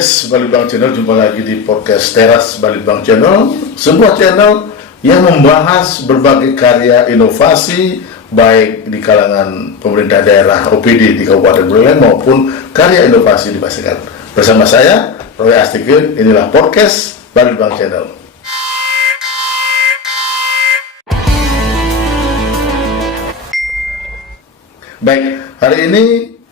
podcast Balitbang Channel, jumpa lagi di podcast Teras Balitbang Channel, sebuah channel yang membahas berbagai karya inovasi baik di kalangan pemerintah daerah OPD di Kabupaten Buleleng maupun karya inovasi di Pasekan. Bersama saya Roy Astike, inilah podcast Balitbang Channel. Baik, hari ini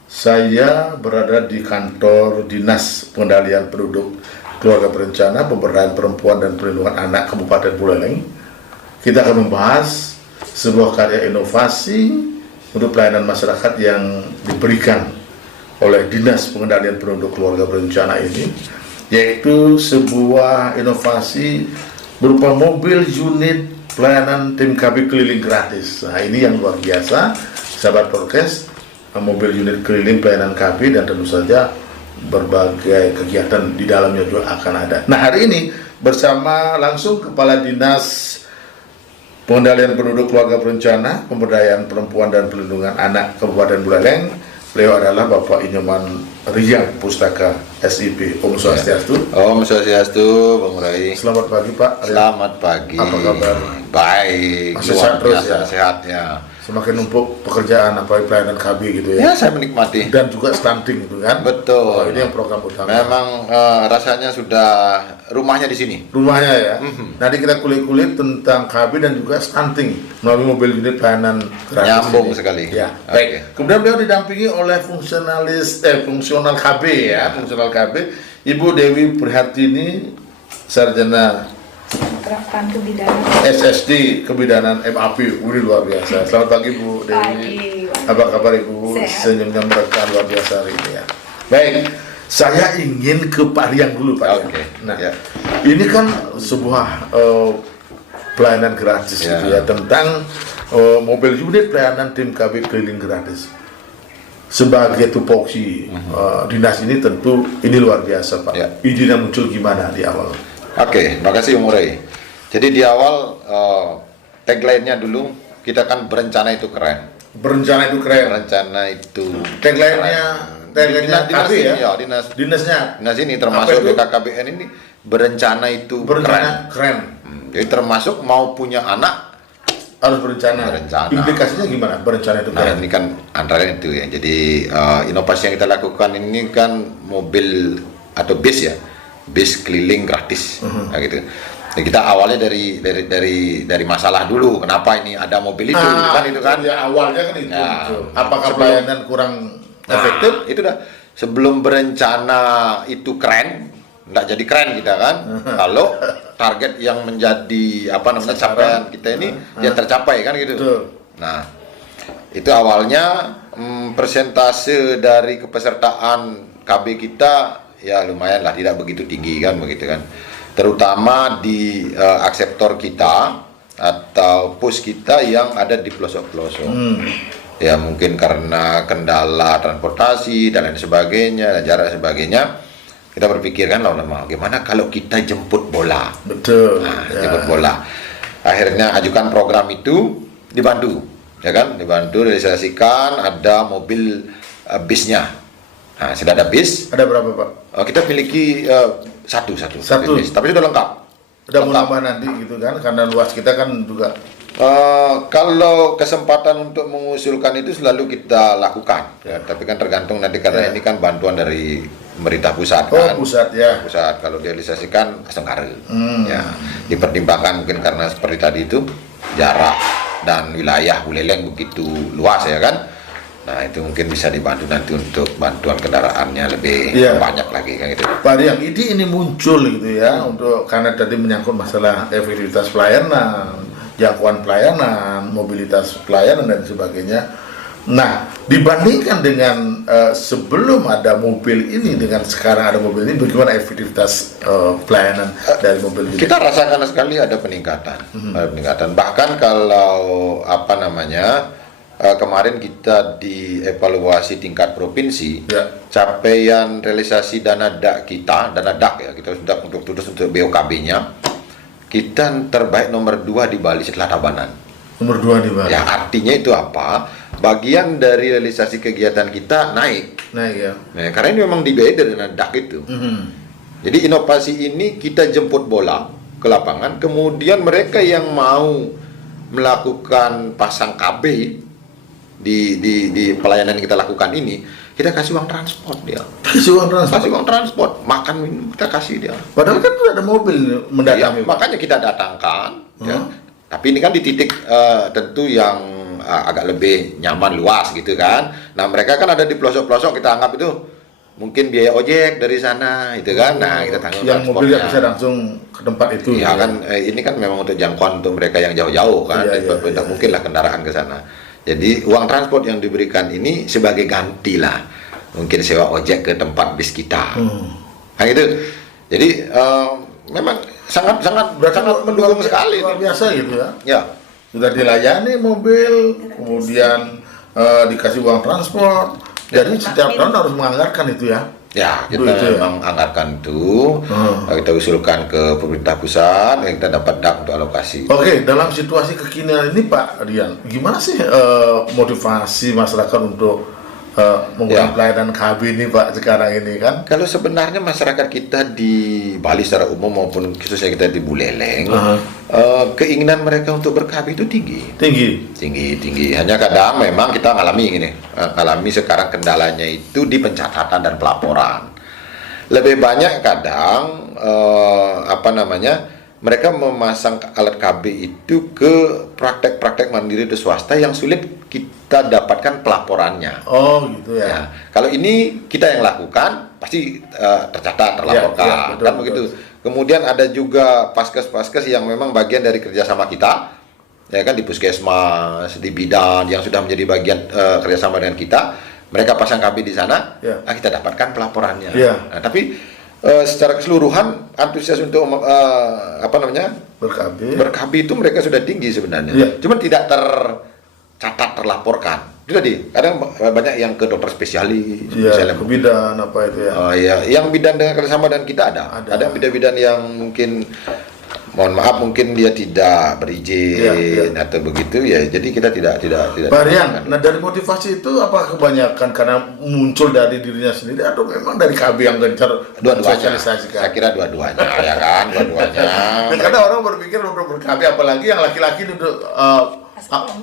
saya berada di kantor Dinas Pengendalian Penduduk, Keluarga Berencana, Pemberdayaan Perempuan dan Perlindungan Anak Kabupaten Buleleng. Kita akan membahas sebuah karya inovasi untuk pelayanan masyarakat yang diberikan oleh Dinas Pengendalian Penduduk Keluarga Berencana ini, yaitu sebuah inovasi berupa mobil unit pelayanan tim KB keliling gratis. Nah, ini yang luar biasa, sahabat podcast. Mobil unit keliling pelayanan KB dan tentu saja berbagai kegiatan di dalamnya juga akan ada. Nah, hari ini bersama langsung Kepala Dinas Pengendalian Penduduk Keluarga Berencana, Pemberdayaan Perempuan dan Perlindungan Anak Kabupaten Buleleng. Beliau adalah Bapak Inyoman Riang Pustaka SIP. Om Swastiastu. Om Swastiastu, Bang Rai. Selamat pagi, Pak. Selamat pagi. Apa kabar? Baik. Masih sehat terus ya? Sehatnya. Semakin numpuk pekerjaan apa pelayanan KB gitu ya. Ya, saya menikmati. Dan juga stunting gitu kan. Betul. Ini yang program utama. Memang rasanya sudah rumahnya di sini. Rumahnya ya. Nanti kita kulik-kulik tentang KB dan juga stunting melalui mobil unit pelayanan gratis. Nyambung ini. sekali. Ya. Oke. Baik. Kemudian beliau didampingi oleh fungsional KB ya, fungsional KB, Ibu Dewi Prihartini, sarjana Kebidanan kebidanan. SSD Kebidanan MAP. Ini luar biasa. Selamat pagi Bu Dewi. Pagi. Apa kabar Ibu? Sehat. Senyumnya mereka luar biasa hari ini ya. Baik, saya ingin ke Pak Riang dulu Pak. Oke. Nah, Ya. ini kan sebuah pelayanan gratis Ya. gitu ya, tentang mobil unit pelayanan tim KB keliling gratis. Sebagai tupoksi dinas ini tentu ini luar biasa Pak. Ya. Idenya muncul gimana di awal? Oke, makasih Om Rai. Jadi di awal tagline-nya dulu kita kan berencana itu keren. Berencana itu keren. Berencana itu Tagline-nya KB ya? Dinasnya. Dinas ini termasuk Apa itu? BKKBN ini berencana itu Berencana keren. Jadi termasuk mau punya anak. Harus berencana. Berencana. Implikasinya gimana? Berencana itu Nah, keren. ini kan antara itu ya. Jadi inovasi yang kita lakukan ini kan mobil atau bis ya, bis keliling gratis, nah, gitu. Jadi kita awalnya dari masalah dulu. Kenapa ini ada mobil itu? Kan itu kan. Ya, awalnya kan itu. Ya, Apakah sebelum- pelayanan kurang efektif? Itu dah. Sebelum berencana itu keren, nggak jadi keren kita kan. Kalau target yang menjadi capaian kita ini dia tercapai kan gitu. Betul. Nah, itu awalnya persentase dari kepesertaan KB kita ya lumayan lah, tidak begitu tinggi kan begitu kan. Terutama di akseptor kita atau pos kita yang ada di pelosok-pelosok. Ya mungkin karena kendala transportasi dan lain sebagainya, jarak sebagainya, kita berpikir kan lama-lama gimana kalau kita jemput bola. Betul. Nah, Ya. jemput bola. Akhirnya ajukan program itu dibantu, ya kan? Dibantu realisasikan ada mobil bisnya. Nah, sudah ada bis. Ada berapa Pak? Kita miliki satu bis, tapi sudah lengkap. Udah mau nambah nanti gitu kan? Karena luas kita kan juga. Kalau kesempatan untuk mengusulkan itu selalu kita lakukan, ya, tapi kan tergantung nanti karena ini kan bantuan dari pemerintah pusat kan. Pusat ya. Pusat kalau direalisasikan Astengkara, ya dipertimbangkan mungkin karena seperti tadi itu jarak dan wilayah Buleleng begitu luas ya kan. Nah itu mungkin bisa dibantu nanti untuk bantuan kendaraannya lebih banyak lagi kan gitu. Pak Riang, ini muncul gitu ya untuk karena tadi menyangkut masalah efektivitas pelayanan, jangkauan pelayanan, mobilitas pelayanan dan sebagainya. Nah, dibandingkan dengan sebelum ada mobil ini dengan sekarang ada mobil ini, bagaimana efektivitas pelayanan dari mobil ini? Kita rasakan sekali ada peningkatan, ada peningkatan. Bahkan kalau kemarin kita dievaluasi tingkat provinsi, capaian realisasi dana DAK kita sudah untuk BOKB-nya, kita terbaik nomor 2 di Bali setelah Tabanan. Nomor 2 di Bali. Ya artinya itu apa? Bagian dari realisasi kegiatan kita naik. Naik ya. Nah, karena ini memang dibiayai dengan DAK itu. Jadi inovasi ini kita jemput bola ke lapangan, kemudian mereka yang mau melakukan pasang KB di pelayanan yang kita lakukan ini, kita kasih uang transport dia. Kasih uang transport. Kasih uang transport, makan minum kita kasih dia. Padahal kan sudah ada mobil mendatangi. Ya, makanya kita datangkan. Ya. Tapi ini kan di titik tentu yang agak lebih nyaman, luas gitu kan. Nah mereka kan ada di pelosok-pelosok, kita anggap itu mungkin biaya ojek dari sana itu kan. Nah kita tanggung yang mobil transportnya. bisa langsung ke tempat itu. Ya kan ini kan memang untuk jangkauan untuk mereka yang jauh-jauh kan. Tidak mungkin lah kendaraan ke sana. Jadi uang transport yang diberikan ini sebagai ganti lah, mungkin sewa ojek ke tempat bis kita. Nah itu. Jadi memang sangat mendukung sekali. Luar biasa gitu ya. Ya. Sudah dilayani mobil, kemudian dikasih uang transport. Jadi setiap tahun harus menganggarkan itu ya. Ya, kita memang anggarkan itu, kita usulkan ke pemerintah pusat, kita dapat dak untuk alokasi. Oke, dalam situasi kekinian ini Pak Rian, gimana sih motivasi masyarakat untuk menggunakan pelayanan KB ini Pak sekarang ini kan? Kalau sebenarnya masyarakat kita di Bali secara umum maupun khususnya kita di Buleleng, keinginan mereka untuk ber-KB itu tinggi. Hanya kadang memang kita ngalami sekarang kendalanya itu di pencatatan dan pelaporan. Lebih banyak kadang mereka memasang alat KB itu ke praktek-praktek mandiri di swasta yang sulit kita dapatkan pelaporannya. Oh gitu ya. Ya, kalau ini kita yang lakukan pasti tercatat, terlaporkan, betul, kan begitu. Kemudian ada juga paskes-paskes yang memang bagian dari kerjasama kita, ya kan di puskesmas, di bidan yang sudah menjadi bagian kerjasama dengan kita. Mereka pasang KB di sana, nah kita dapatkan pelaporannya. Nah, tapi secara keseluruhan antusias untuk ber-KB itu mereka sudah tinggi sebenarnya. Cuma tidak tercatat, terlaporkan. Itu tadi kadang banyak yang ke dokter spesialis, ke bidan apa itu ya. Yang bidan dengan kerjasama dan kita ada bidan-bidan yang mungkin mohon maaf mungkin dia tidak berizin atau begitu ya, jadi kita tidak Pak Rian, nah dari motivasi itu apa kebanyakan karena muncul dari dirinya sendiri atau memang dari KB yang gencar sosialisasikan? Saya kira dua-duanya ya kan, dua-duanya. Nah, karena orang berpikir untuk ber-KB apalagi yang laki-laki untuk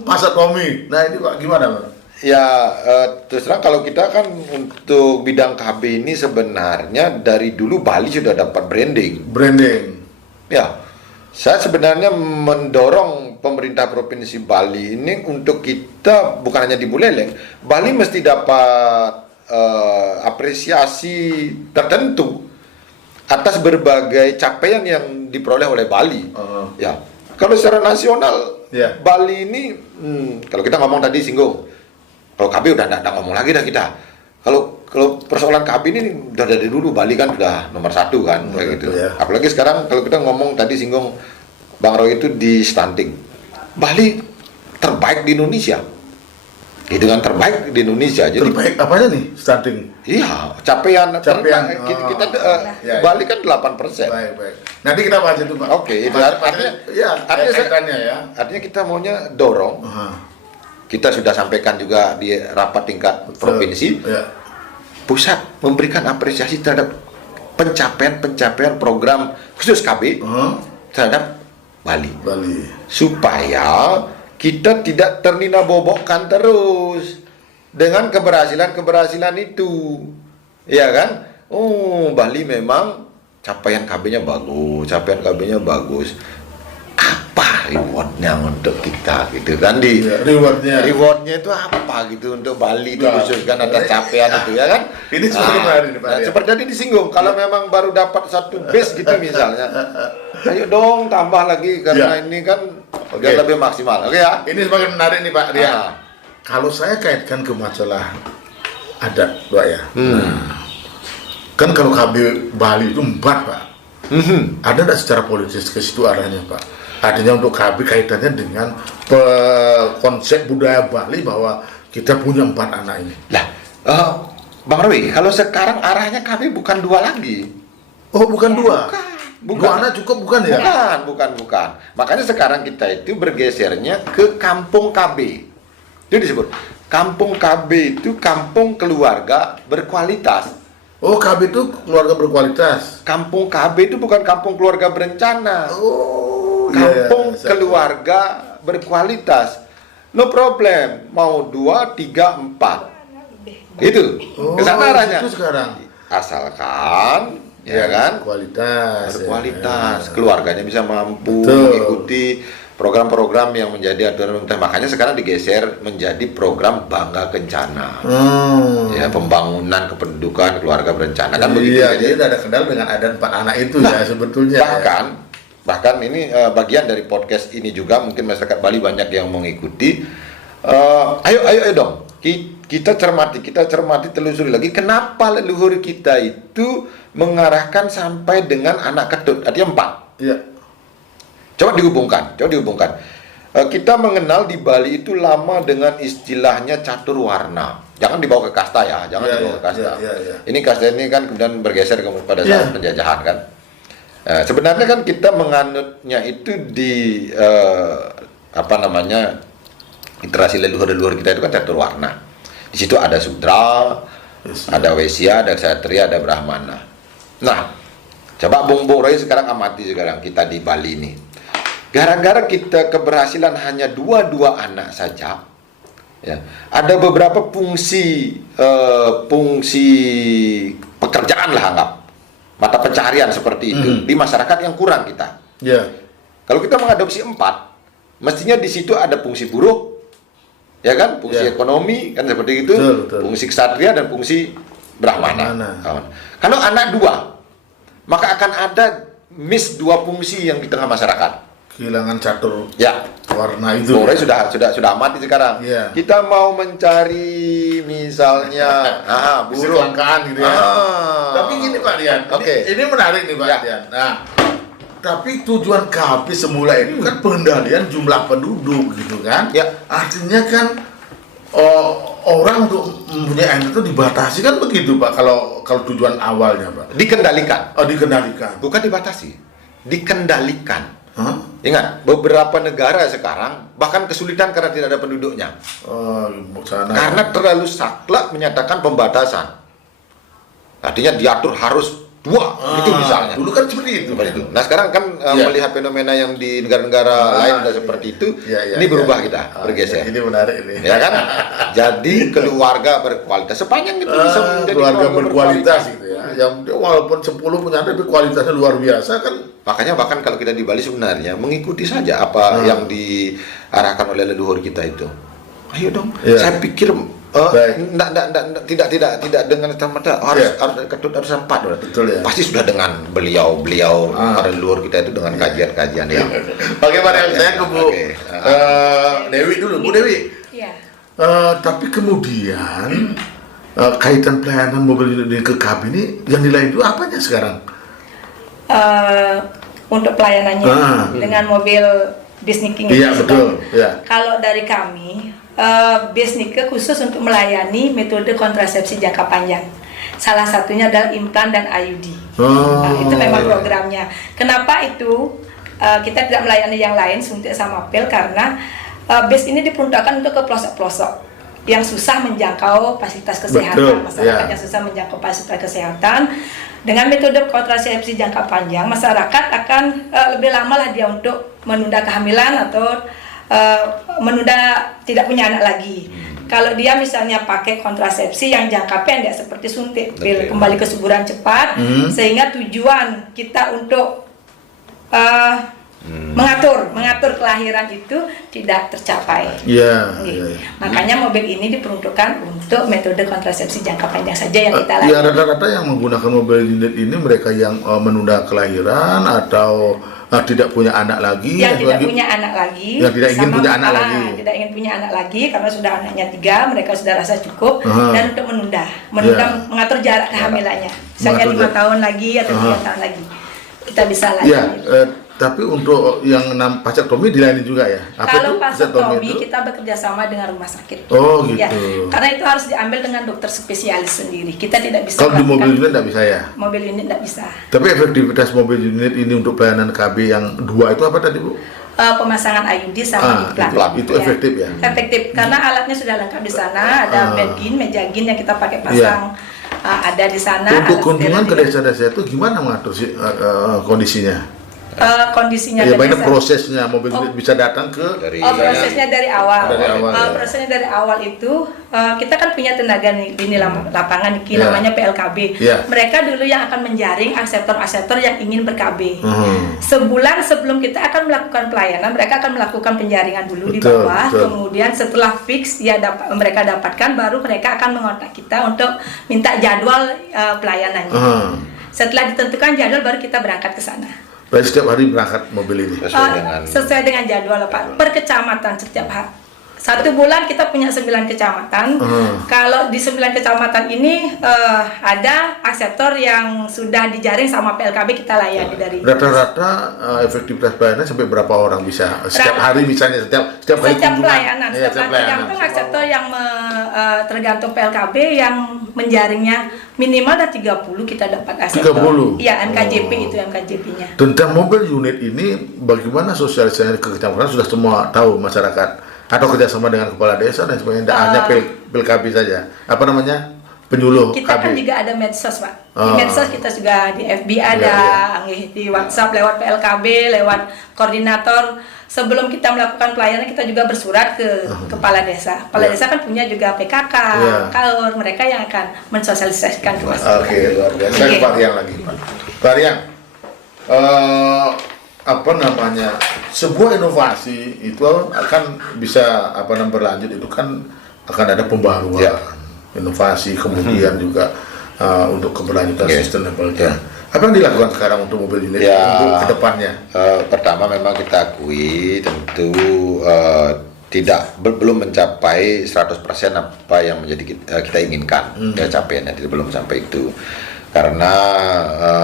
pasar Tommy. Nah ini Pak gimana Pak? Ya terus terang kalau kita kan untuk bidang KB ini sebenarnya dari dulu Bali sudah dapat branding. Ya. Saya sebenarnya mendorong pemerintah Provinsi Bali ini untuk kita bukan hanya di Buleleng, Bali mesti dapat apresiasi tertentu atas berbagai capaian yang diperoleh oleh Bali. Ya, kalau secara nasional Bali ini, kalau kita ngomong tadi singgung, kalau KB udah nggak ngomong lagi dah kita. Kalau persoalan KB ini udah dari dulu Bali kan udah nomor 1 kan, kayak gitu. Ya. Apalagi sekarang kalau kita ngomong tadi singgung Bang Roy itu di stunting, Bali terbaik di Indonesia, gitu kan, terbaik di Indonesia. Jadi terbaik apanya nih stunting? Iya, capaian. Kita Bali kan 8%. Baik. Nanti kita bahas itu Pak. Oke, itu artinya kita maunya dorong. Kita sudah sampaikan juga di rapat tingkat provinsi, pusat memberikan apresiasi terhadap pencapaian program khusus KB terhadap Bali, supaya kita tidak ternina-bobokkan terus dengan keberhasilan itu, ya kan? Oh, Bali memang capaian KB-nya bagus. Apa rewardnya untuk kita gitu kan rewardnya itu apa gitu untuk Bali itu khusus kan atas capaian itu ya kan ini seperti tadi disinggung kalau memang baru dapat satu base gitu misalnya ayo dong tambah lagi karena ini kan biar lebih maksimal ya ini semakin menarik nih Pak Rian. Kalau saya kaitkan ke masalah adat Pak ya kan kalau KB Bali itu 4 Pak ada nggak secara politis ke situ arahnya Pak? Artinya untuk KB kaitannya dengan konsep budaya Bali bahwa kita punya 4 anak ini. Lah, Bang Roy, kalau sekarang arahnya KB bukan 2 lagi. Oh, bukan 2? Bukan. 2 anak cukup bukan ya? Bukan. Makanya sekarang kita itu bergesernya ke kampung KB. Itu disebut kampung KB itu kampung keluarga berkualitas. Oh, KB itu keluarga berkualitas. Kampung KB itu bukan kampung keluarga berencana. Oh, Kampung iya. keluarga berkualitas. No problem. Mau 2, 3, 4. Itu. Oh, Kesana arahnya. itu sekarang. Asalkan ya kan Berkualitas. berkualitas, Ya. keluarganya bisa mampu Betul. mengikuti program-program yang menjadi aturan pemerintah. Makanya sekarang digeser menjadi program Bangga Kencana. Ya, pembangunan kependudukan keluarga berencana kan begitu Iya, ya. jadi tidak ada kendal dengan ada 4 anak itu Nah, ya sebetulnya. bahkan ini bagian dari podcast ini juga mungkin masyarakat Bali banyak yang mengikuti. Ayo dong, kita cermati telusuri lagi kenapa leluhur kita itu mengarahkan sampai dengan anak ketut, artinya 4. Iya. Coba dihubungkan. Kita mengenal di Bali itu lama dengan istilahnya catur warna. Jangan dibawa ke kasta ya, jangan Iya, dibawa iya, ke kasta. iya. Ini kasta ini kan kemudian bergeser pada Iya. saat penjajahan kan. Sebenarnya kan kita menganutnya itu di literasi leluhur kita itu kan catur warna. Di situ ada Sudra, Yes, ada Wesya, ada Ksatria, ada Brahmana. Nah, coba Bung Roy sekarang amati sekarang kita di Bali ini. Gara-gara kita keberhasilan hanya 2 anak saja, ya, ada beberapa fungsi pekerjaan lah anggap, mata pencaharian seperti itu di masyarakat yang kurang kita. Iya. Kalau kita mengadopsi 4, mestinya di situ ada fungsi buruh, ya kan, fungsi Ya. ekonomi kan seperti itu, Betul. fungsi ksatria dan fungsi brahmana. Brahmana. Kawan. Kalau anak 2, maka akan ada miss 2 fungsi yang di tengah masyarakat. Kehilangan catur Ya, warna itu. Bung Roy sudah amati sekarang. Iya. Kita mau mencari misalnya Bisa buruh. kelangkaan gitu ya. Tapi gini Pak Dian, Oke. ini menarik nih Pak Ya. Dian. Nah, tapi tujuan KB semula itu kan pengendalian jumlah penduduk gitu kan. Ya. Artinya kan orang untuk mempunyai air itu dibatasi kan begitu Pak kalau tujuan awalnya Pak. Dikendalikan, Oh, dikendalikan. bukan dibatasi. Dikendalikan. Hah? Ingat, beberapa negara sekarang bahkan kesulitan karena tidak ada penduduknya. Oh, sana. Karena terlalu saklek menyatakan pembatasan. Artinya diatur harus 2, itu misalnya. Dulu kan seperti itu. Seperti itu. Nah sekarang kan Iya. melihat fenomena yang di negara-negara lain sudah seperti itu, Iya, ini berubah iya. kita, bergeser. Ini menarik ini. Ya kan? Jadi keluarga berkualitas. Sepanjang itu bisa menjadi keluarga berkualitas gitu ya. Yang dia walaupun 10 punya anak tapi kualitasnya luar biasa kan. Makanya bahkan kalau kita di Bali sebenarnya mengikuti saja apa yang diarahkan oleh leluhur kita itu. Ayo dong. Iya. Saya pikir Baik. tidak dengan mata harus Iya. harus ketut harus 4. Betul ya. Pasti sudah dengan beliau para leluhur kita itu dengan kajian-kajian ya. Oke, Pak, saya ke Bu Oke. Dewi dulu. Bu Dewi. Iya. Tapi kemudian kaitan pelayanan mobil unit ke KB ini yang nilai itu apanya sekarang? Untuk pelayanannya dengan mobil Bisniking Iya, itu betul. sudah. Iya. Kalau dari kami, Bisnike khusus untuk melayani metode kontrasepsi jangka panjang. Salah satunya adalah implan dan IUD. Nah, itu memang programnya. Kenapa itu kita tidak melayani yang lain suntik sama pil karena BIS ini diperuntukkan untuk ke pelosok-pelosok yang susah menjangkau fasilitas kesehatan. Betul, Masyarakat ya. yang susah menjangkau fasilitas kesehatan. Dengan metode kontrasepsi jangka panjang, masyarakat akan lebih lama lah dia untuk menunda kehamilan atau menunda tidak punya anak lagi. Kalau dia misalnya pakai kontrasepsi yang jangka pendek seperti suntik pil, kembali ke suburan cepat, sehingga tujuan kita untuk mengatur kelahiran itu tidak tercapai. Iya. Gitu. Iya. Makanya mobil ini diperuntukkan untuk metode kontrasepsi jangka panjang saja yang kita Ya, layani. rata-rata yang menggunakan mobil unit ini mereka yang menunda kelahiran atau tidak punya anak lagi. Yang tidak lagi- punya anak lagi, Yang tidak ingin punya anak lagi. tidak ingin punya anak lagi karena sudah anaknya 3, mereka sudah rasa cukup, dan untuk menunda Ya. mengatur jarak kehamilannya, misalnya Mengatur 5 jarak. tahun lagi atau 3 tahun lagi, kita bisa Ya, layani. tapi untuk yang vasektomi dilayani juga ya? Kalau itu vasektomi itu? kita bekerja sama dengan rumah sakit. Oh, gitu. Ya, karena itu harus diambil dengan dokter spesialis sendiri. Kita tidak bisa Kalau di mobil melakukan- unit tidak bisa ya? mobil unit tidak bisa. Tapi efektivitas mobil unit ini untuk pelayanan KB yang 2 itu apa tadi Bu? Pemasangan IUD sama implan. itu efektif ya? Efektif karena alatnya sudah lengkap di sana, ada bedgin, mejagin yang kita pakai pasang ada di sana. Untuk alat kunjungan ke steril. desa-desa itu gimana mengatur kondisinya? Kondisinya Ya, ke bagaimana desa. prosesnya mobil unit bisa datang ke Prosesnya dari awal. Dari awal, ya. Prosesnya dari awal itu kita kan punya tenaga nih, di lapangan Ya. namanya PLKB. Ya. Mereka dulu yang akan menjaring aseptor-aseptor yang ingin ber-KB. Hmm. Sebulan sebelum kita akan melakukan pelayanan, mereka akan melakukan penjaringan dulu di Betul, bawah. betul. Kemudian setelah fix ya mereka dapatkan, baru mereka akan mengontak kita untuk minta jadwal pelayanannya. Setelah ditentukan jadwal, baru kita berangkat ke sana. Berarti setiap hari berangkat mobil ini. Sesuai dengan jadwal Pak, per kecamatan setiap hari. 1 bulan kita punya 9 kecamatan. Kalau di 9 kecamatan ini ada aseptor yang sudah dijaring sama PLKB, kita layani dari Rata-rata efektivitas pelayanan sampai berapa orang bisa setiap hari, misalnya setiap kali setiap kunjungan? pelayanan, Ya, setiap tergantung aseptor yang tergantung PLKB yang menjaringnya minimal ada 30 kita dapat aseptor. 30? Iya, MKJP itu MKJP-nya. Tentang mobil unit ini, bagaimana sosialisasinya ke kecamatan? Sudah semua tahu masyarakat? Atau kerjasama dengan kepala desa dan sebagainya? Tidak hanya PLKB saja. Apa namanya? Penyuluh Kita KB. kan juga ada medsos Pak. Di medsos kita juga di FB ada, di WhatsApp lewat PLKB, lewat koordinator. Sebelum kita melakukan pelayanan kita juga bersurat ke kepala desa. Kepala desa kan punya juga PKK, KAUR, mereka yang akan mensosialisasikan ke masyarakat. Oke, luar biasa. Oke. Pak Riang lagi, Pak. Pak Riang, apa namanya, sebuah inovasi itu akan bisa berlanjut, itu kan akan ada pembaruan, inovasi, kemudian juga untuk keberlanjutan sustainable. Apa yang dilakukan sekarang untuk mobil unit untuk kedepannya? Pertama memang kita akui tentu belum mencapai 100% apa yang menjadi kita inginkan. Capaiannya belum sampai itu karena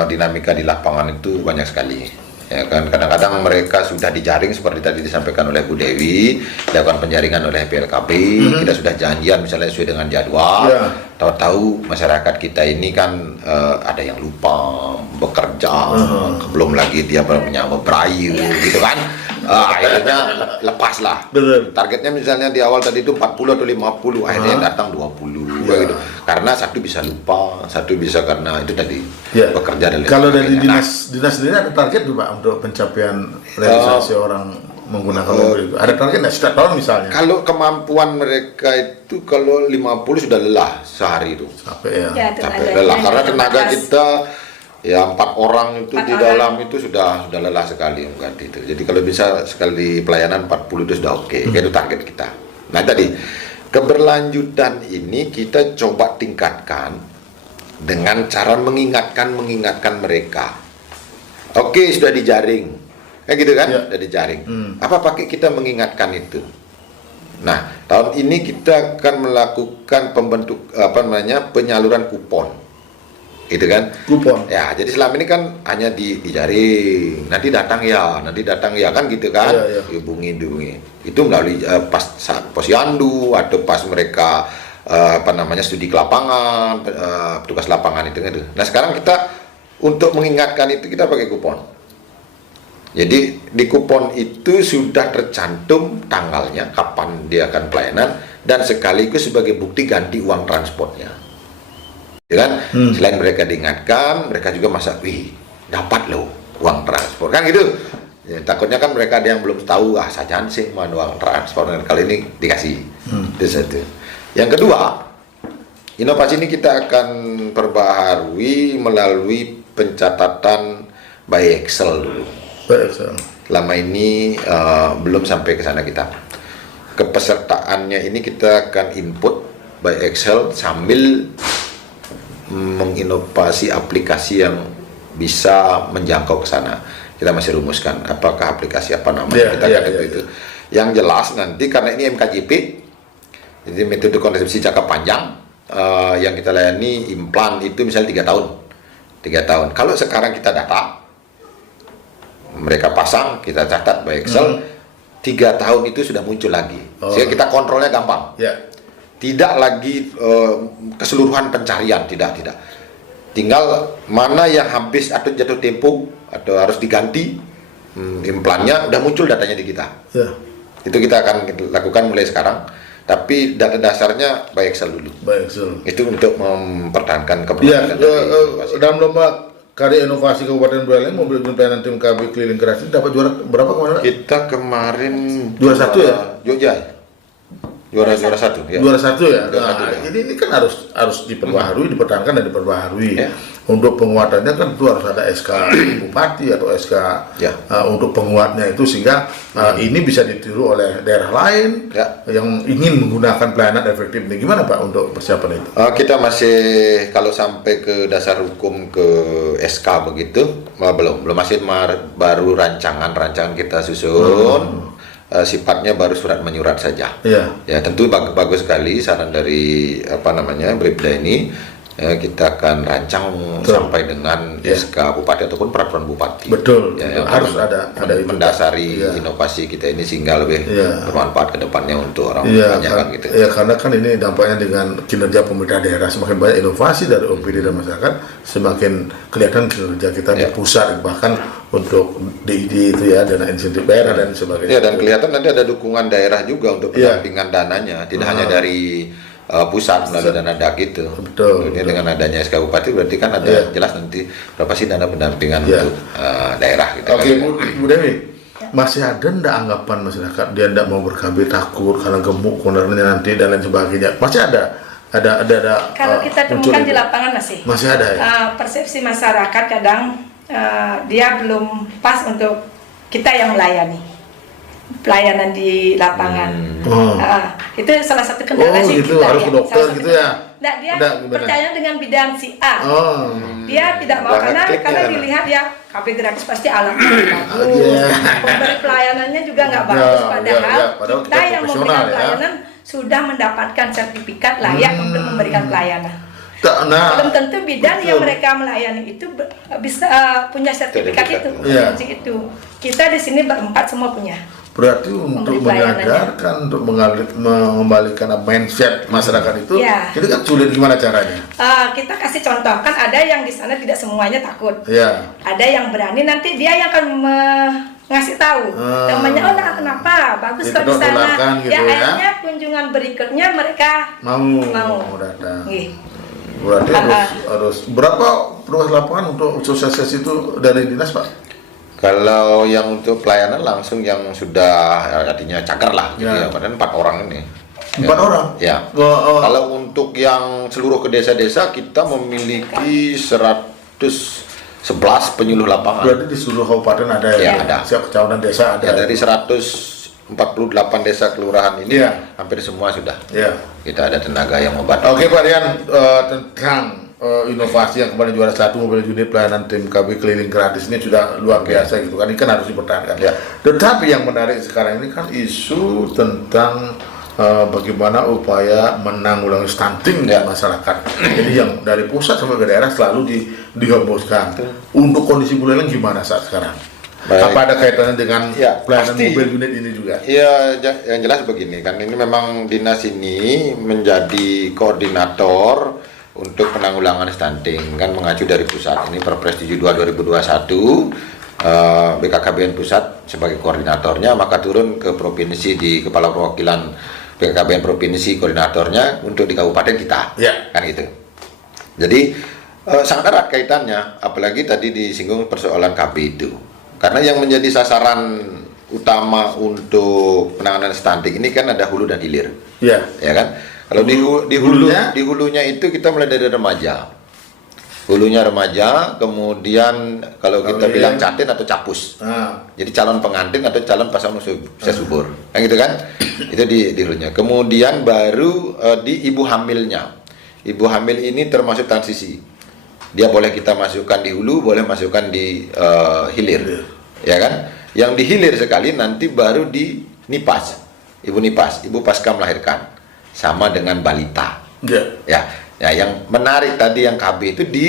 dinamika di lapangan itu banyak sekali. Ya kan, kadang-kadang mereka sudah dijaring seperti tadi disampaikan oleh Bu Dewi, dilakukan penjaringan oleh PLKB, kita sudah janjian misalnya sesuai dengan jadwal. Tahu-tahu masyarakat kita ini kan ada yang lupa bekerja, belum lagi dia menyambut berayu gitu kan. Akhirnya lepas lah. Targetnya misalnya di awal tadi itu 40 atau 50, akhirnya yang datang 20 gitu. Karena satu bisa lupa, satu bisa karena itu tadi bekerja dan kalau dari dinas sendiri ada target tuh Pak untuk pencapaian realisasi orang menggunakan mobil itu? Ada target nggak setiap tahun misalnya? Kalau kemampuan mereka itu kalau 50 sudah lelah sehari itu. Capek Capek lelah karena tenaga kita ya 4 orang itu di dalam itu sudah lelah sekali mengganti itu. Jadi kalau bisa sekali pelayanan 40 itu sudah oke. Itu target kita. Nah tadi keberlanjutan ini kita coba tingkatkan dengan cara mengingatkan mereka. Oke, sudah dijaring. Kayak gitu kan? Sudah dijaring. Apa pakai kita mengingatkan itu? Nah, tahun ini kita akan melakukan penyaluran kupon. Gitu kan? Kupon. Ya, jadi selama ini kan hanya dijaring. Nanti datang ya kan gitu kan? Dihubungi. Itu melalui pas posyandu atau pas mereka studi ke lapangan, petugas lapangan itu. Nah, sekarang kita untuk mengingatkan itu kita pakai kupon. Jadi di kupon itu sudah tercantum tanggalnya, kapan dia akan pelayanan, dan sekaligus sebagai bukti ganti uang transportnya. Ya kan? Selain mereka diingatkan, mereka juga dapat loh uang transport kan gitu. Ya, takutnya kan mereka ada yang belum tahu, saja sih uang transport, dan kali ini dikasih. Itu satu. Yang kedua, inovasi ini kita akan perbaharui melalui pencatatan by Excel dulu. Lama ini belum sampai ke sana kita. Kepesertaannya ini kita akan input by Excel sambil menginovasi aplikasi yang bisa menjangkau ke sana. Kita masih rumuskan apakah aplikasi apa namanya itu. Yang jelas nanti karena ini MKJP, jadi metode kontrasepsi jangka panjang yang kita layani implan itu misalnya 3 tahun. Kalau sekarang kita data, mereka pasang, kita catat by Excel, 3 tahun itu sudah muncul lagi. Sehingga kita kontrolnya gampang. Tidak lagi keseluruhan pencarian, tidak. Tinggal mana yang habis atau jatuh tempo atau harus diganti implannya, udah muncul datanya di kita. Itu kita akan lakukan mulai sekarang. Tapi data dasarnya baik dulu. Baik, Excel. Itu untuk mempertahankan Ya, keberlanjutan dari inovasi. dalam lomba karya inovasi Kabupaten Buleleng mobil pelayanan tim KB keliling kreatif dapat juara berapa kemarin? Pak? Kita kemarin Juara satu ya? Jogja. Juara satu ya. Juara satu ya. Juara satu, Nah, ya. ini kan harus diperbaharui, dipertahankan dan diperbaharui. Ya. Untuk penguatannya kan itu harus ada SK bupati atau SK Ya. untuk penguatnya itu sehingga ini bisa ditiru oleh daerah lain Ya. yang ingin menggunakan pelayanan efektif ini. Gimana Pak untuk persiapan itu? Kita masih kalau sampai ke dasar hukum ke SK begitu belum masih baru rancangan kita susun. Sifatnya baru surat menyurat saja. Iya. Ya tentu bagus sekali saran dari Bribda ini. Kita akan rancang Betul. sampai dengan Ya. SK bupati ataupun peraturan bupati. Betul, Ya, betul. yang Harus akan ada itu. mendasari Ya. inovasi kita ini sehingga lebih Ya. bermanfaat ke depannya untuk orang Iya, banyak kan gitu. ya karena kan ini dampaknya dengan kinerja pemerintah daerah semakin banyak inovasi dari OPD dan masyarakat, semakin kelihatan kinerja kita di Ya. pusat bahkan untuk DID itu ya dana insentif daerah dan sebagainya. Ya dan kelihatan nanti ada dukungan daerah juga untuk Iya. pendampingan dananya, tidak hanya dari pusat melalui dana DAG itu. Betul, Ini betul. dengan adanya SK Bupati berarti kan ada Iya. jelas nanti berapa sih dana pendampingan Iya. untuk daerah gitu. Oke, kan. Bu Dewi, masih ada ndak anggapan masyarakat dia ndak mau berkabir takut karena gemuk konernya nanti dan lain sebagainya? Masih ada Kalau kita muncul temukan itu? di lapangan Masih ada ya? persepsi masyarakat kadang dia belum pas untuk kita yang melayani pelayanan di lapangan. Oh. Itu salah satu kendala Oh, sih gitu, kita harus ya. ke dokter Salah satu gitu ya? Nggak, dia Nggak, gimana? percaya dengan bidang si A. Oh. Dia tidak mau Nggak karena ngeklik ya. dilihat ya KB gratis pasti alatnya bagus, Iya. pemberi pelayanannya juga nggak Ya, bagus. ya, Padahal ya. Padahal kita kita yang profesional memberikan ya. pelayanan sudah mendapatkan sertifikat layak untuk memberikan pelayanan. Nah, Belum tentu bidan betul. yang mereka melayani itu bisa punya sertifikat itu, Sertifikat. Iya. kompetensi itu. Kita di sini berempat semua punya. berarti untuk Memberi pelayanannya. menyadarkan, untuk mengembalikan mindset masyarakat itu, Iya. itu kan sulit gimana caranya? Kita kasih contoh, kan ada yang di sana tidak semuanya takut. Ya, Ada yang berani, nanti dia yang akan ngasih tahu temannya, oh nah, kenapa bagus kok di sana. Ditolak-tolakkan gitu ya. Akhirnya kunjungan berikutnya mereka mau datang. Nggih. Berarti harus berapa petugas lapangan untuk sosialisasi itu dari dinas Pak? Kalau yang untuk pelayanan langsung yang sudah artinya cagar lah gitu Ya. ya, padahal 4 orang ini. 4 orang? Ya. Kalau untuk yang seluruh ke desa-desa kita memiliki 111 penyuluh lapangan. Berarti di seluruh kabupaten ada Ya, ya? ada. Setiap kecamatan desa ada. Ya, dari 148 desa kelurahan ini Ya. hampir semua sudah. Ya. Kita ada tenaga yang membantu. Oke Pak Rian, tentang inovasi yang kemarin juara 1 mobil unit pelayanan tim KB keliling gratis ini sudah luar biasa gitu kan, ini kan harus dipertahankan. Ya. Tetapi yang menarik sekarang ini kan isu tentang bagaimana upaya menanggulangi stunting di Ya. masyarakat. Jadi yang dari pusat sampai ke daerah selalu dihembuskan. Untuk kondisi Buleleng gimana saat sekarang? Baik. Apa ada kaitannya dengan Ya, pelayanan pasti. mobil unit ini juga? Ya, yang jelas begini kan, ini memang dinas ini menjadi koordinator untuk penanggulangan stunting kan mengacu dari pusat. Ini Perpres 72 2021 BKKBN pusat sebagai koordinatornya, maka turun ke provinsi di kepala perwakilan BKKBN provinsi koordinatornya untuk di kabupaten kita. Ya. Kan gitu. Jadi sangat erat kaitannya, apalagi tadi disinggung persoalan KB itu. Karena yang menjadi sasaran utama untuk penanganan stunting ini kan ada hulu dan hilir, Ya. ya kan? Kalau Hulunya? di hulunya itu kita mulai dari remaja. Hulunya remaja, kemudian kalau kita Kalau bilang hilir? catin atau capus. Nah, Jadi calon pengantin atau calon pasangan usia subur, kan gitu kan? Itu di hulunya. Kemudian baru di ibu hamilnya. Ibu hamil ini termasuk transisi. Dia boleh kita masukkan di hulu, boleh masukkan di hilir, ya kan? Yang di hilir sekali nanti baru di nipas, ibu pasca melahirkan, sama dengan balita, ya. ya. Yang menarik tadi yang KB itu di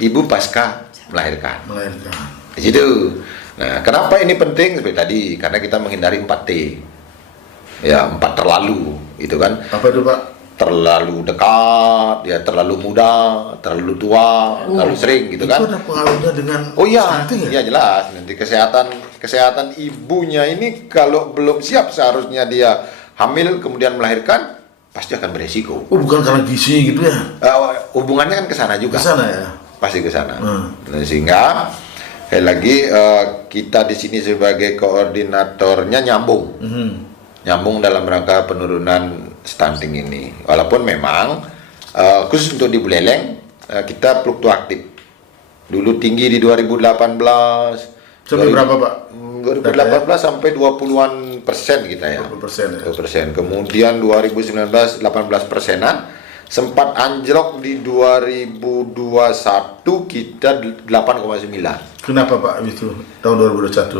ibu pasca melahirkan. Melahirkan. Di situ. Nah, kenapa ini penting seperti tadi? Karena kita menghindari 4T. Ya, 4 terlalu, itu kan. Apa itu Pak? Terlalu dekat, ya terlalu muda, terlalu tua, terlalu sering gitu kan. Itu ada pengaruhnya dengan Oh iya, stunting ya? iya jelas. Nanti kesehatan ibunya ini kalau belum siap seharusnya dia hamil kemudian melahirkan pasti akan beresiko. Oh, bukan karena gizi gitu ya? Hubungannya kan ke sana juga. Ke sana ya? Pasti ke sana. Nah, sehingga sekali lagi kita di sini sebagai koordinatornya nyambung. Nyambung dalam rangka penurunan stunting ini. Walaupun memang khusus untuk di Buleleng kita fluktuatif. Dulu tinggi di 2018. Sampai berapa, Pak? 2018 sampai 20-an persen kita ya. 20% ya. 20%. Kemudian 2019 18%-an, sempat anjlok di 2021 kita 8,9. Kenapa Pak itu tahun 2021?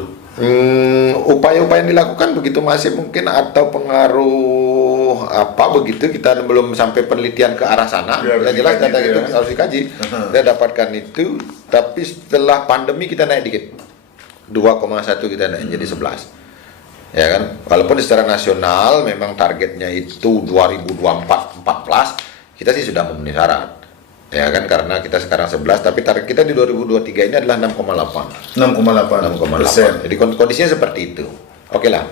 Upaya-upaya yang dilakukan begitu masih mungkin atau pengaruh apa begitu, kita belum sampai penelitian ke arah sana. Ya, Yang jelas data itu ya. harus dikaji. Kita dapatkan itu, tapi setelah pandemi kita naik dikit. 2,1 kita naik jadi 11. Ya kan? Walaupun secara nasional memang targetnya itu 2024 14, kita sih sudah memenuhi syarat. Ya kan, karena kita sekarang 11 tapi target kita di 2023 ini adalah 6,8. 6,8%. Jadi kondisinya seperti itu. Oke lah.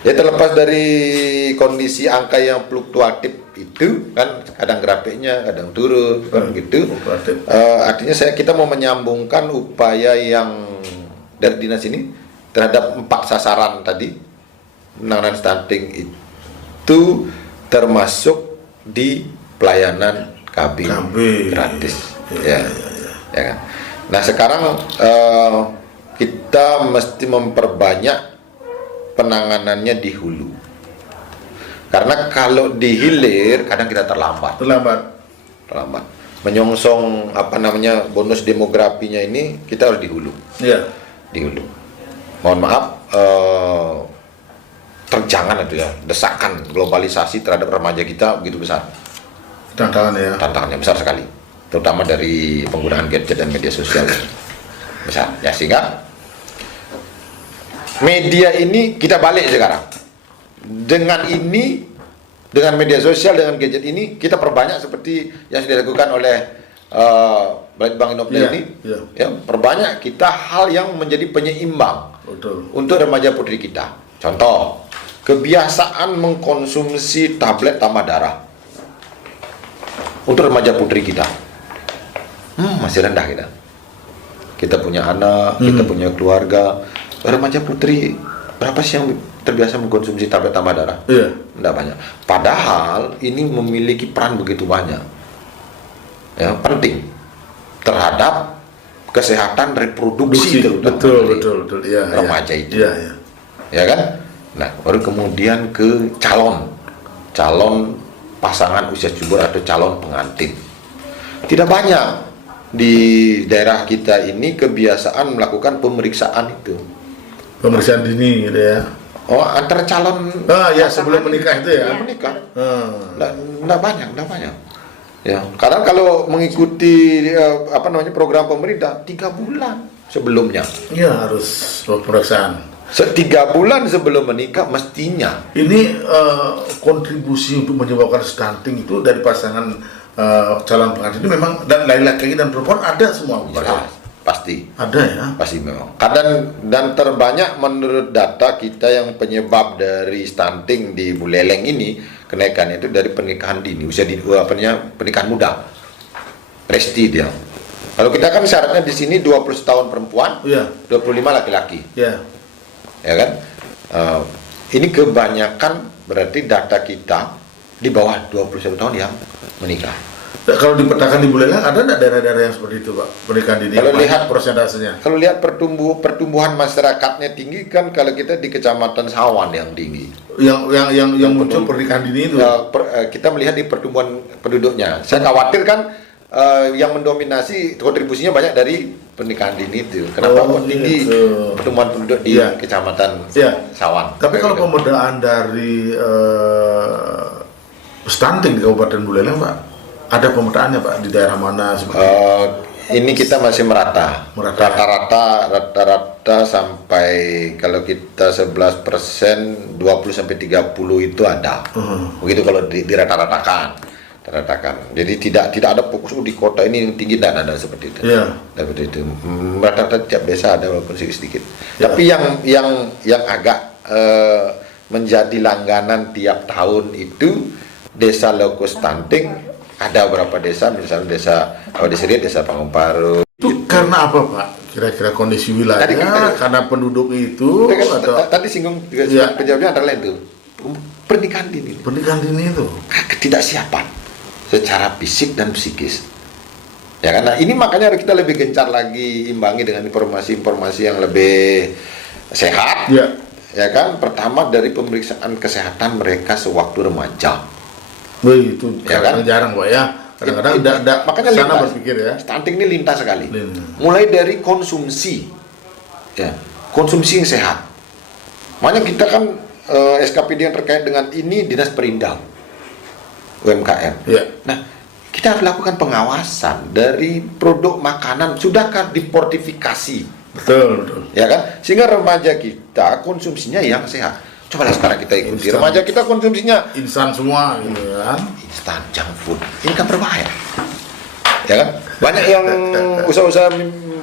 Ya, terlepas dari kondisi angka yang fluktuatif itu kan, kadang grafiknya kadang turun kan gitu. Artinya kita mau menyambungkan upaya yang dari dinas ini terhadap 4 sasaran tadi penanganan stunting itu, termasuk di pelayanan KB gratis. Ya kan. Nah, sekarang kita mesti memperbanyak penanganannya di hulu. Karena kalau di hilir kadang kita terlambat. Menyongsong bonus demografinya ini, kita harus di hulu. Iya. Di hulu. Mohon maaf, terjangan itu ya, desakan globalisasi terhadap remaja kita begitu besar. Tantangannya besar sekali, terutama dari penggunaan gadget dan media sosial besar. Ya, sehingga media ini kita balik sekarang. Dengan media sosial, dengan gadget ini kita perbanyak seperti yang sudah dilakukan oleh Balitbang Inopda ini. Ya, perbanyak kita hal yang menjadi penyeimbang untuk remaja putri kita. Contoh, kebiasaan mengkonsumsi tablet tambah darah untuk remaja putri kita masih rendah kita. Kita punya anak, kita punya keluarga. Remaja putri berapa sih yang terbiasa mengkonsumsi tablet tambah darah? Iya. Tidak banyak. Padahal ini memiliki peran begitu banyak, ya, penting terhadap kesehatan reproduksi terutama betul. Ya, remaja itu. Iya. Ya kan? Nah, baru kemudian ke calon pasangan usia subur atau calon pengantin. Tidak banyak di daerah kita ini kebiasaan melakukan pemeriksaan itu. Pemeriksaan dini gitu ya. Oh, antar calon sebelum menikah itu ya. Menikah. Nggak banyak. Ya, karena kalau mengikuti program pemerintah 3 bulan sebelumnya. Iya, harus pemeriksaan. 3 bulan sebelum menikah mestinya. Ini kontribusi untuk menyebabkan stunting itu dari pasangan calon pengantin itu memang, dan laki-laki dan perempuan ada semua. Pasti ada ya. Pasti memang. Dan terbanyak menurut data kita yang penyebab dari stunting di Buleleng ini, kenaikannya itu dari pernikahan dini, pernikahan muda. Presti dia. Kalau kita kan syaratnya di sini 20 tahun perempuan, 25 laki-laki. Iya. Ya kan? Ini kebanyakan berarti data kita di bawah 21 tahun yang menikah. Kalau dipetakan di Buleleng ada nggak daerah-daerah yang seperti itu, Pak? Pernikahan dini. Kalau lihat persentasenya. Kalau lihat pertumbuhan masyarakatnya tinggi kan, kalau kita di Kecamatan Sawan yang tinggi. Yang muncul pernikahan dini itu. Kita melihat di pertumbuhan penduduknya. Saya khawatir kan yang mendominasi kontribusinya banyak dari pernikahan dini itu. Kenapa tinggi pertumbuhan penduduk di Kecamatan Sawan? Tapi kalau pemberdayaan dari stunting di Kabupaten Buleleng, Pak, ada pemetaannya, Pak, di daerah mana seperti ini kita masih merata. Rata-rata sampai kalau kita 11% 20 sampai 30 itu ada. Begitu kalau dirata-ratakan. Jadi tidak ada fokus di kota ini yang tinggi, dan ada seperti itu. Seperti itu. Rata-rata tiap desa ada walaupun sedikit. Tapi yang agak menjadi langganan tiap tahun itu desa low cost stunting. Ada beberapa desa, misalnya desa Awdisirit, desa Pangumparu. Itu karena apa Pak? Kira-kira kondisi wilayah, karena penduduk itu atau Tadi singgung Ya. penjawabnya antara lain tuh pernikahan dini, pernikahan dini itu? ketidaksiapan secara fisik dan psikis. Ya karena ini makanya kita lebih gencar lagi imbangi dengan informasi-informasi yang lebih sehat. Ya. Ya kan, pertama dari pemeriksaan kesehatan mereka sewaktu remaja. Wih, itu Ya kadang kan? jarang Pak ya. Kadang-kadang tidak Makanya sana lintas. berpikir ya. Stunting ini lintas sekali. Lintas. Mulai dari konsumsi, ya, konsumsi yang sehat. Makanya kita kan SKPD yang terkait dengan ini Dinas Perindang, UMKM. Ya. Nah, kita harus lakukan pengawasan dari produk makanan sudahkah diportifikasi, Betul, betul. ya kan? Sehingga remaja kita konsumsinya yang sehat. Cobalah sekarang kita ikuti. Instan. Remaja kita konsumsinya Insan semua gitu kan. instan junk food, ini kan berbahaya, ya kan? Banyak yang usaha-usaha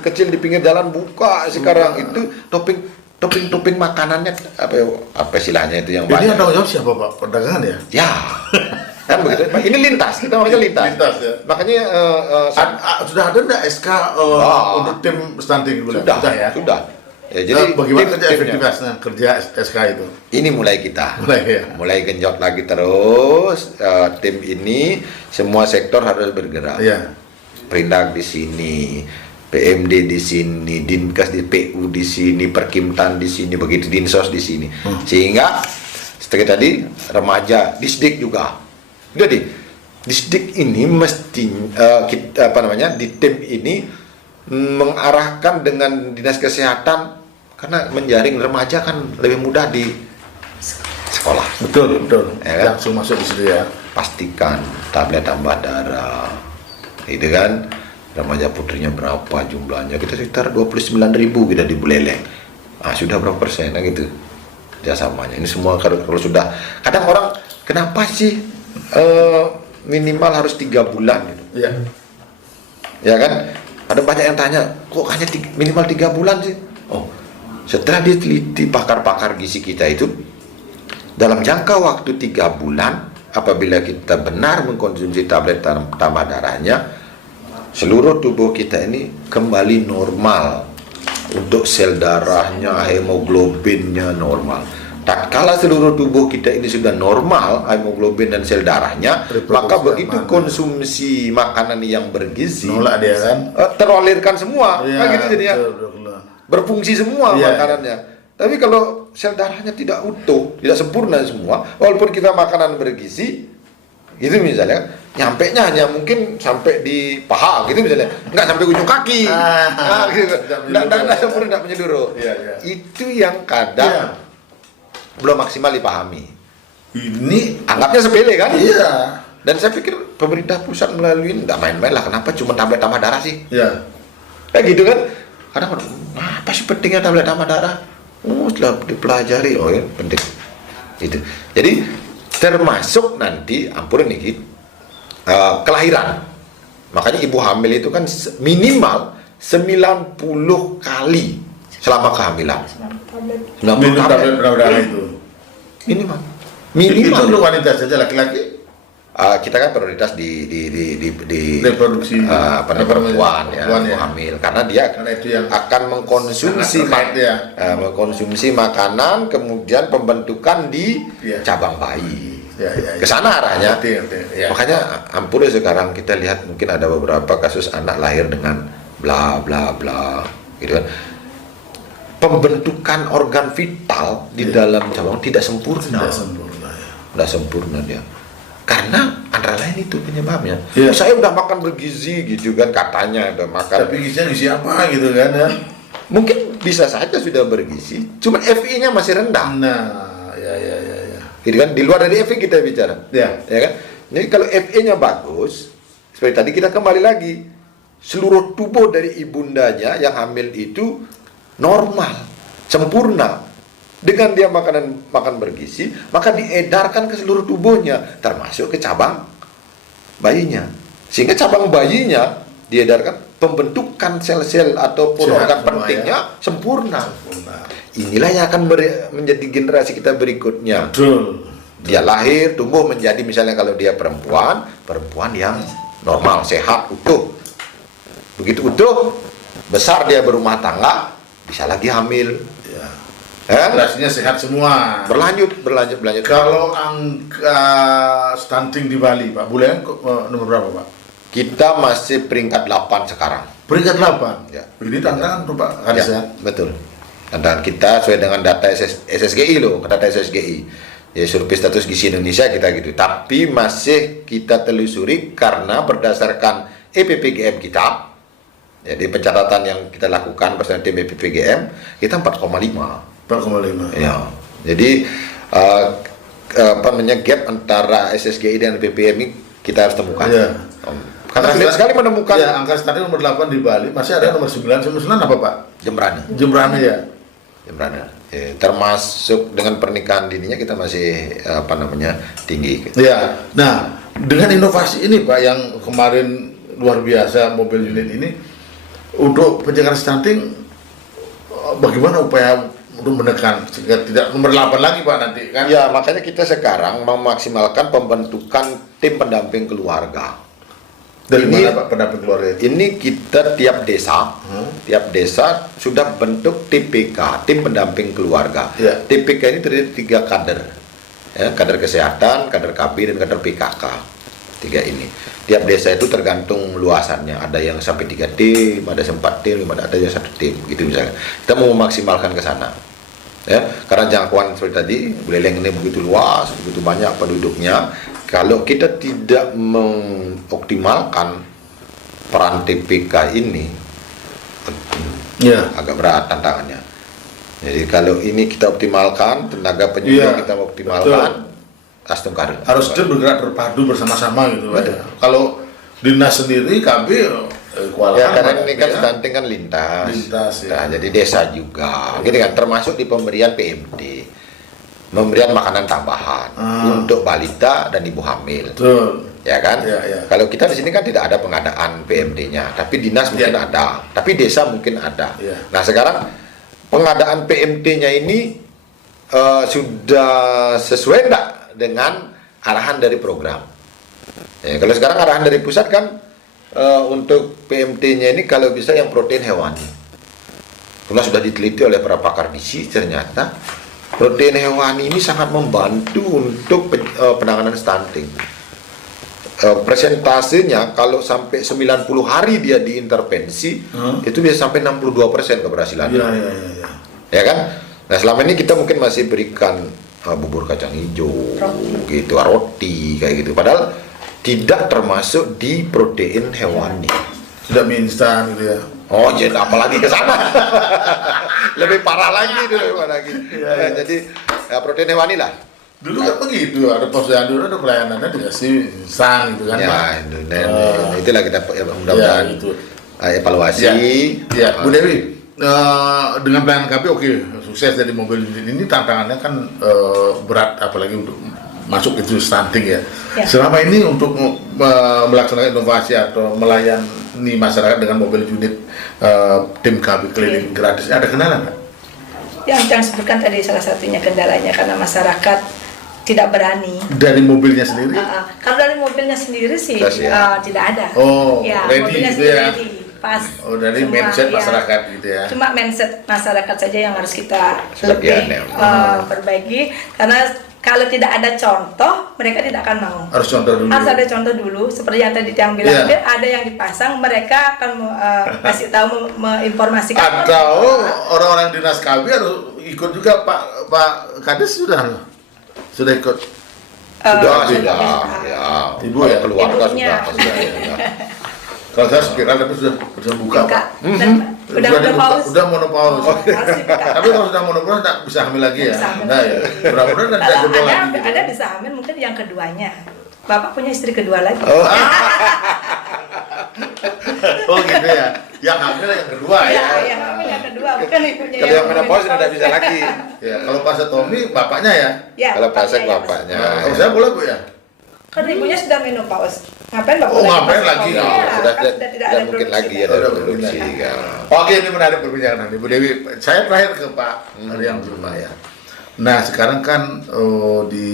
kecil di pinggir jalan buka sekarang itu topping makanannya apa istilahnya itu yang Ini banyak. yang tanggung jawab siapa Pak? Perdagangan ya? Ya, kan begitu. Ini lintas, kita makanya lintas. Lintas, ya. Makanya Sudah ada enggak SK untuk tim stunting dulu? sudah, ya. sudah. Ya, jadi Bagaimana kerja timnya. efektivitasnya kerja SK itu? Ini mulai kita, Mulai, ya. mulai genjot lagi terus. Tim ini semua sektor harus bergerak. Iya. Perindak di sini, PMD di sini, Dinkes di PU di sini, Perkimtan di sini, begitu Dinsos di sini. Sehingga seperti tadi remaja, Disdik juga. Jadi Disdik ini mesti kita di tim ini mengarahkan dengan dinas kesehatan karena menjaring remaja kan lebih mudah di sekolah. Betul, betul. Ya kan? Langsung masuk di situ ya. Pastikan tablet tambah darah, gitu kan? Remaja putrinya berapa jumlahnya? Kita sekitar 29.000 kita di Buleleng. Sudah berapa persen gitu kerjasamanya. Ini semua kalau sudah. Kadang orang kenapa sih minimal harus 3 bulan gitu? Iya. Ya kan? Ada banyak yang tanya, kok hanya minimal 3 bulan sih? Oh, setelah diteliti pakar-pakar gizi kita itu, dalam jangka waktu 3 bulan, apabila kita benar mengkonsumsi tablet tambah darahnya, seluruh tubuh kita ini kembali normal. Untuk sel darahnya, hemoglobinnya normal. Tatkala seluruh tubuh kita ini sudah normal, hemoglobin dan sel darahnya, maka begitu konsumsi makanan yang bergizi, Nolak dia kan. teralirkan semua, Iya, kan gitu jadinya, betul. berfungsi semua Iya. makanannya. Tapi kalau sel darahnya tidak utuh, tidak sempurna semua, walaupun kita makanan bergizi, gitu misalnya, nyampe nya hanya mungkin sampai di paha, gitu misalnya, nggak sampai ujung kaki, gitu. Nggak sempurna, nggak menyeluruh. Iya, iya. Itu yang kadang Iya. belum maksimal dipahami. Ini Anggapnya sepele kan? iya. Dan saya pikir pemerintah pusat melalui nggak main-main lah. Kenapa cuma tablet tambah darah sih? Iya. Kayak gitu kan? Kadang apa sih pentingnya tablet tambah darah? Setelah dipelajari, oh ya penting. Gitu. Jadi termasuk nanti, ampunin nih, kelahiran. Makanya ibu hamil itu kan minimal 90 kali selama kehamilan. 90 Minum tablet tablet. tambah darah itu. Minimal. Itu Minimal. untuk wanita saja, laki-laki Kita kan prioritas di reproduksi perempuan ya, perempuan ya. hamil karena dia Karena itu yang akan mengkonsumsi sangat terkait ya. mengkonsumsi makanan kemudian pembentukan di Iya. cabang bayi. Ya, ya, ya. Ke sana arahnya. Ngerti, ya. Makanya ampun ya sekarang kita lihat mungkin ada beberapa kasus anak lahir dengan bla bla bla gitu kan. Pembentukan organ vital di dalam cabang tidak sempurna. Tidak sempurna ya. Tidak sempurna dia. Karena antara lain itu penyebabnya. Iya. Saya udah makan bergizi gitu kan katanya udah makan. Tapi gizinya gizi apa gitu kan ya? Mungkin bisa saja sudah bergizi, cuman FI-nya masih rendah. Nah, ya. Gitu kan? Di luar dari FI kita bicara. Ya. Ya kan? Jadi kalau FI-nya bagus, seperti tadi kita kembali lagi, seluruh tubuh dari ibundanya yang hamil itu normal, sempurna. Dengan dia makan bergizi, maka diedarkan ke seluruh tubuhnya, termasuk ke cabang bayinya. Sehingga cabang bayinya diedarkan pembentukan sel-sel ataupun Sehat organ semua, pentingnya sempurna. Nah, Inilah yang akan menjadi generasi kita berikutnya. betul. Dia lahir, tumbuh menjadi misalnya kalau dia perempuan yang normal, sehat, utuh. Begitu utuh, besar dia berumah tangga, bisa lagi hamil. Ya. Kan? Generasinya sehat semua. Berlanjut. Kalau angka stunting di Bali, Pak, bulan nomor berapa, Pak? Kita masih peringkat 8 sekarang. Peringkat 8. Ya. Ini tantangan tuh, Pak, Kadis ya. Betul. Tantangan kita sesuai dengan data SSGI loh, data SSGI. Ya, survei status gizi Indonesia kita gitu. Tapi masih kita telusuri karena berdasarkan EPPGM kita. Jadi pencatatan yang kita lakukan bersama tim EPPGM kita 4,5. 4,5. Ya. Jadi gap antara SSGI dan PPM ini kita harus temukan. Iya. Karena sulit sekali menemukan. Ya, angka stunting nomor 8 di Bali, masih ada nomor 9. Nomor 9 apa, Pak? Jembrana. Jembrana ya. Jembrana. Ya, termasuk dengan pernikahan dininya kita masih tinggi. Ya. Nah, dengan inovasi ini, Pak, yang kemarin luar biasa mobil unit ini untuk pencegahan stunting, bagaimana upaya untuk menekan sehingga tidak nomor 8 lagi, Pak, nanti kan? Ya, makanya kita sekarang memaksimalkan pembentukan tim pendamping keluarga. Dari Ini- mana, Pak, pendamping keluarga itu? Ini kita tiap desa sudah bentuk TPK, tim pendamping keluarga. Ya. TPK ini terdiri dari 3 kader, ya, kader kesehatan, kader KB, dan kader PKK. 3 ini. Tiap desa itu tergantung luasannya. Ada yang sampai 3 tim, ada 4 tim, ada yang 1 tim, gitu misalnya. Kita mau memaksimalkan ke sana. Ya, karena jangkauan seperti tadi, Buleleng ini begitu luas, begitu banyak penduduknya. Kalau kita tidak mengoptimalkan peran TPK ini, Ya. agak berat tantangannya. Jadi kalau ini kita optimalkan, tenaga penyuluh Iya, kita optimalkan, langsung karir. Harus dia bergerak terpadu bersama-sama gitu, Pak. Betul. Ya. Kalau dinas sendiri, KB Ya, kewalahan, karena Pak, ini kan ya. stunting kan lintas. Lintas, ya. Nah, jadi desa juga. Gitu kan, termasuk di pemberian PMD. Memberian makanan tambahan untuk balita dan ibu hamil. Betul. Ya kan? Ya, ya. Kalau kita di sini kan tidak ada pengadaan PMD-nya, tapi dinas mungkin Ya. ada, tapi desa mungkin ada. Ya. Nah, sekarang pengadaan PMD-nya ini sudah sesuai enggak dengan arahan dari program? Ya, kalau sekarang arahan dari pusat kan untuk PMT-nya ini kalau bisa yang protein hewani. Karena sudah diteliti oleh para pakar gizi, ternyata protein hewani ini sangat membantu untuk penanganan stunting. Persentasenya kalau sampai 90 hari dia diintervensi, itu bisa sampai 62% keberhasilannya. Ya. Ya kan? Nah, selama ini kita mungkin masih berikan bubur kacang hijau, gitu, roti kayak gitu. Padahal tidak termasuk di protein hewani. Sudah mie instan gitu ya. Oh, jadi apalagi ke sana. Lebih parah lagi dulu lagi. Iya. Jadi protein hewani lah. Dulu kan begitu, ada posyandu, ada pelayanannya dikasih instan gitu kan, Pak. Ya, itulah kita mudah-mudahan Ya, itu. evaluasi. Ya, Bu Dewi, dengan pelayanan KB oke, sukses dari mobil ini tantangannya kan berat, apalagi untuk masuk itu stunting ya. Ya. Selama ini untuk melaksanakan inovasi atau melayani masyarakat dengan mobil unit tim KB keliling gratis, ada kendala nggak? Yang sebutkan tadi salah satunya kendalanya karena masyarakat tidak berani. Dari mobilnya sendiri? Kalau dari mobilnya sendiri sih tidak ada. Oh, ya, ready mobilnya gitu sendiri ya? ready, pas. Oh, dari Semua, mindset ya. masyarakat gitu ya? Cuma mindset masyarakat saja yang harus kita Sebagian, lebih ya. perbaiki, karena kalau tidak ada contoh mereka tidak akan mau. Harus contoh dulu. Harus ada contoh dulu, seperti yang tadi yang bilang, Iya. ada yang dipasang, mereka akan kasih tahu, menginformasikan. Atau orang-orang dinas KB harus ikut juga, Pak Kades sudah ikut. Sudah, sudah. ya. Ibu Kalau ya? keluarga Ibunya. sudah. Kalau saya spiral tapi sudah buka, Pak. Udah menopause. Udah monopause. Harus dibuka. Tapi kalau sudah monopause nggak bisa hamil lagi ya. Bisa hamil Nah, lagi. ya. Mudah-mudahan tidak jebol lagi. gitu. Ada bisa hamil mungkin yang keduanya. Bapak punya istri kedua lagi. Oh gitu ya. Yang hamil yang kedua ya. Iya, yang hamil yang kedua, bukan ibunya. Kalau yang menopause sudah bisa lagi. Ya, kalau pas Tommy bapaknya ya. Ya, Kalau pasek yang bapaknya. Kalau saya boleh Bu ya. Karena ibunya sudah menopause. Ngapain Bapak? Oh, ngapain lagi? Ya, sudah kan tidak ada mungkin produksi lagi kan. ada Ada produksi produksi. kan. Oke, ini menarik perbincangan nanti, Bu Dewi. Saya terakhir ke Pak Riang Zulma ya. Nah, sekarang kan di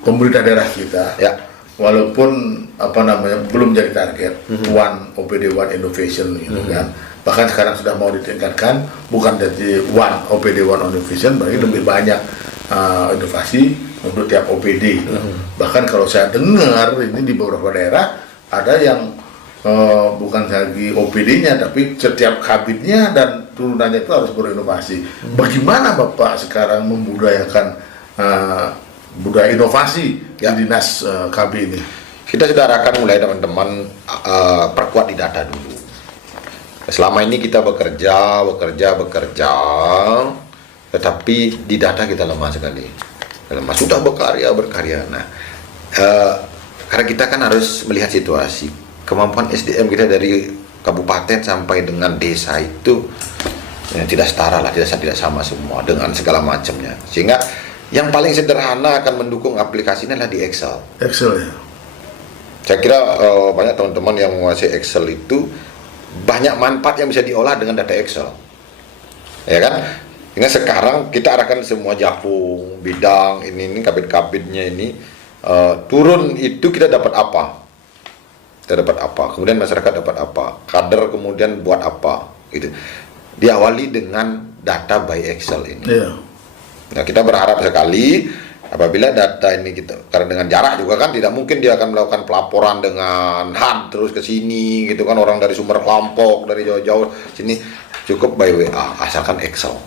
pemerintah daerah kita, Ya. walaupun apa namanya belum jadi target One OPD One Innovation gitu kan, bahkan sekarang sudah mau ditingkatkan bukan jadi One OPD One Innovation, berarti lebih banyak inovasi untuk tiap OPD. Bahkan kalau saya dengar ini di beberapa daerah ada yang bukan lagi OPD-nya tapi setiap kabinnya dan turunannya itu harus berinovasi. Bagaimana Bapak sekarang membudayakan budaya inovasi Ya. di dinas KB ini? Kita sudah arahkan mulai teman-teman perkuat di data dulu. Selama ini kita bekerja, tetapi di data kita lemah sekali. Lemah. Sudah berkarya. Nah, karena kita kan harus melihat situasi. Kemampuan SDM kita dari kabupaten sampai dengan desa itu tidak setara lah, tidak sama semua dengan segala macamnya. Sehingga yang paling sederhana akan mendukung aplikasi ini adalah di Excel. Excel ya. Saya kira banyak teman-teman yang menguasai Excel itu banyak manfaat yang bisa diolah dengan data Excel, ya kan? Sehingga sekarang kita arahkan semua Japung, bidang ini kabit-kabitnya ini turun itu kita dapat apa? Kita dapat apa? Kemudian masyarakat dapat apa? Kader kemudian buat apa? Gitu. Diawali dengan data by Excel ini. Iya. Nah, kita berharap sekali apabila data ini kita, karena dengan jarak juga kan tidak mungkin dia akan melakukan pelaporan dengan HUD terus ke sini gitu kan, orang dari sumber kelompok dari jauh-jauh sini, cukup by WA asalkan Excel.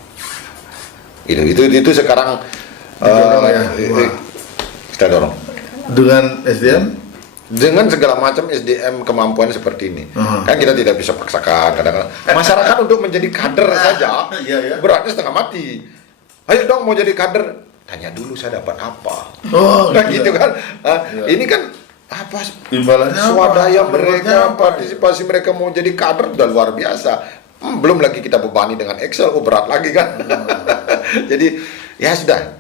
Itu sekarang Didorong ya. kita dorong Dengan SDM dengan segala macam SDM kemampuan seperti ini. Kan kita tidak bisa paksakan kadang-kadang masyarakat untuk menjadi kader saja Iya, iya. beratnya setengah mati. Ayo dong mau jadi kader, tanya dulu saya dapat apa. Oh, Nah iya. gitu kan. Iya. Ini kan apa imbalannya swadaya apa? mereka, Imbalannya apa? partisipasi mereka mau jadi kader udah luar biasa. Belum lagi kita bebani dengan Excel, berat lagi kan. Jadi ya sudah,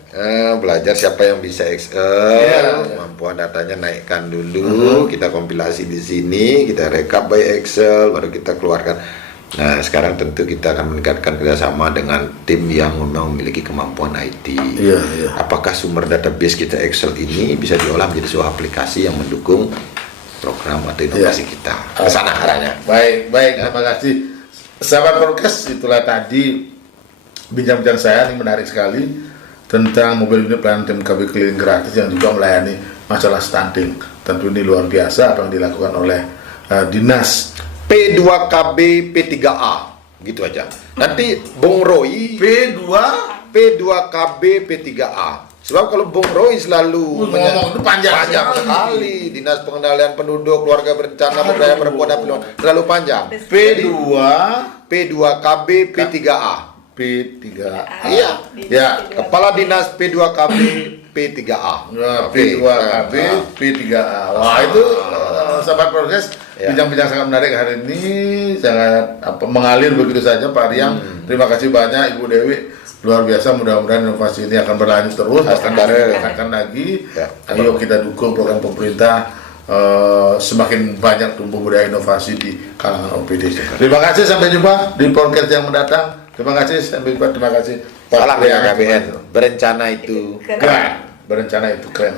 belajar siapa yang bisa Excel, Iya. kemampuan datanya naikkan dulu, kita kompilasi di sini, kita rekap by Excel, baru kita keluarkan. Nah sekarang tentu kita akan meningkatkan kerjasama dengan tim yang memang memiliki kemampuan IT. Iya, iya. Apakah sumber database kita Excel ini bisa diolah menjadi sebuah aplikasi yang mendukung program atau inovasi Iya. kita? Ke sana arahnya. Baik, terima kasih. Sahabat Prokes, itulah tadi bincang-bincang saya ini menarik sekali tentang mobil unit pelayanan tim KB keliling gratis yang juga melayani masalah stunting. Tentu ini luar biasa apa yang dilakukan oleh dinas P2KB P3A gitu aja. Nanti Bung Roy P2. P2KB P3A. Sebab kalau Bung Roy selalu Ngomong itu panjang sekali. Dinas Pengendalian Penduduk, Keluarga Berencana, Pemberdayaan Perempuan dan Perlindungan, terlalu panjang. P2 P2KB P3A. P3A. Iya. Ya, Kepala Dinas P2KB P3A. Nah, P2KB, P3A. Wah, itu sahabat Prokes, Ya. bincang-bincang sangat menarik hari ini, sangat mengalir begitu saja Pak Riang. Terima kasih banyak Ibu Dewi. Luar biasa, mudah-mudahan inovasi ini akan berlanjut terus, akan lagi. Ya. Ayo kita dukung program pemerintah semakin banyak tumbuh budaya inovasi di kalangan OPD. Terima kasih, sampai jumpa di podcast yang mendatang. Terima kasih, sampai jumpa. Terima kasih. Pak Salam ya Riang. KBN. Berencana itu Keren. Keren. Berencana itu keren.